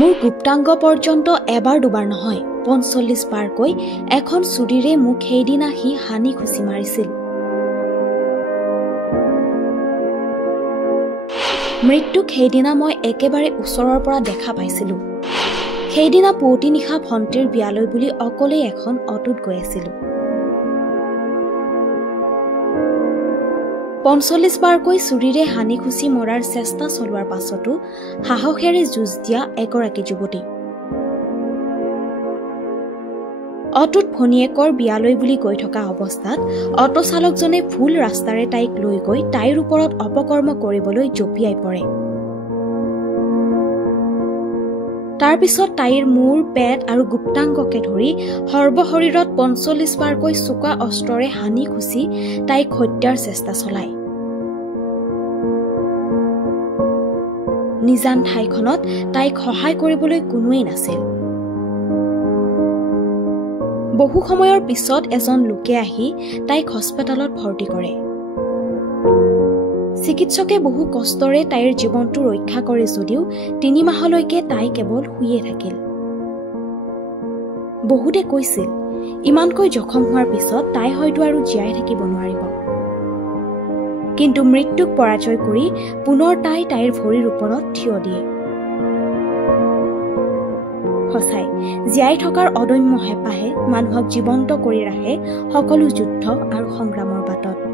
মোৰ গুপ্তাংগ পৰ্যন্ত এবাৰ দুবাৰ নহয় ৪৫ বাৰকৈ এখন চুৰিৰে মোক সেইদিনা সি হানি খুচি মাৰিছিল। মৃত্যুক সেইদিনা মই একেবাৰে ওচৰৰ পৰা দেখা পাইছিলোঁ। সেইদিনা পুৱতি নিশা ভণ্টিৰ বিয়ালৈ বুলি অকলেই এখন অটোত গৈ আছিলোঁ। ৪৫ বাৰকৈ চুৰিৰে হানি খুচি মৰাৰ চেষ্টা চলোৱাৰ পাছতো সাহসেৰে যুঁজ দিয়া এগৰাকী যুৱতী। অটোত ভনীয়েকৰ বিয়ালৈ বুলি গৈ থকা অৱস্থাত অটো চালকজনে ভুল ৰাস্তাৰে তাইক লৈ গৈ তাইৰ ওপৰত অপকৰ্ম কৰিবলৈ জঁপিয়াই পৰে। তাৰ পিছত তাইৰ মূৰ, পেট আৰু গুপ্তাংগকে ধৰি সৰ্বশৰীৰত ৪৫ বাৰকৈ চোকা অস্ত্ৰৰে হানি খুচি তাইক হত্যাৰ চেষ্টা চলায়। নিজান ঠাইখনত তাইক সহায় কৰিবলৈ কোনোৱেই নাছিল। বহু সময়ৰ পিছত এজন লোকে আহি তাইক হস্পিটেলত ভৰ্তি কৰে। চিকিৎসকে বহু কষ্টৰে তাইৰ জীৱনটো ৰক্ষা কৰে যদিও ৩ মাহলৈকে তাই কেৱল শুইয়ে থাকিল। বহুতে কৈছিল ইমানকৈ জখম হোৱাৰ পিছত তাই হয়তো আৰু জীয়াই থাকিব নোৱাৰিব। কিন্তু মৃত্যুক পৰাজয় কৰি পুনৰ তাই তাইৰ ভৰিৰ ওপৰত থিয় দিয়ে। সঁচাই জীয়াই থকাৰ অদম্য হেঁপাহে মানুহক জীৱন্ত কৰি ৰাখে সকলো যুদ্ধ আৰু সংগ্ৰামৰ বাটত।